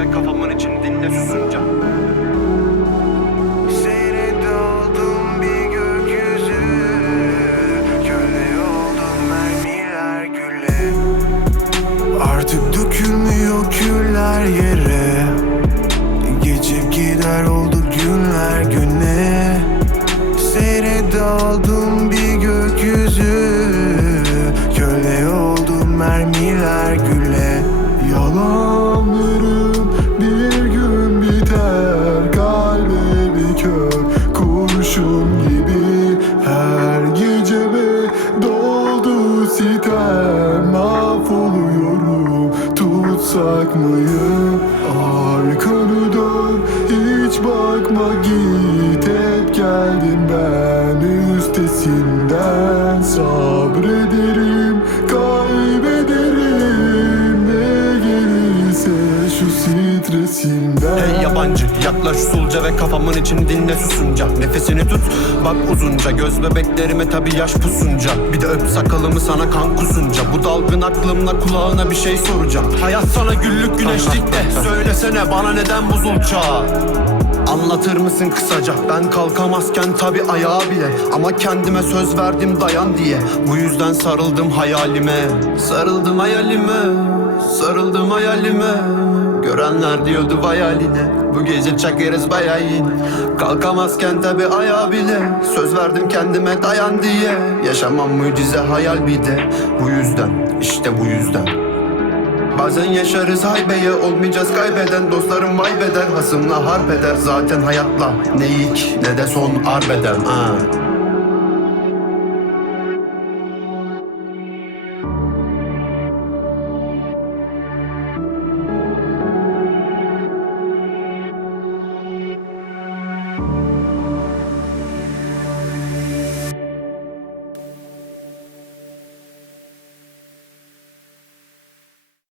ve kafamın için dinle susunca. Artık dökülmüyor küller yere. Geçip gider oldu günler güne. Seyre daldım bir gökyüzü takmayıp Arkanı dön hiç bakma. Git Hep geldim ben üstesinden. Sabrederim şu stresimden Hey yabancı yaklaş usulca ve kafamın içini dinle susunca. Nefesini tut bak uzunca. Göz bebeklerime tabi yaş pusunca. Bir de öp sakalımı sana kan kusunca. Bu dalgın aklımla kulağına bir şey soracağım. Hayat sana güllük güneşlik de Söylesene bana neden buzul çağ Anlatır mısın kısaca? Ben kalkamazken tabi ayağa bile. Ama kendime söz verdim dayan diye. Bu yüzden sarıldım hayalime. Sarıldım hayalime. Sarıldım hayalime Görenler diyordu vay haline. Bu gece çakeriz bayağı yine. Kalkamazken tabi ayağa bile. Söz verdim kendime dayan diye. Yaşamam mucize hayal bir de. Bu yüzden işte bu yüzden. Bazen yaşarız haybeye olmayacağız kaybeden. Dostlarım vaybeder hasımla harp eder. Zaten hayatla ne ilk ne de son arbeder ha.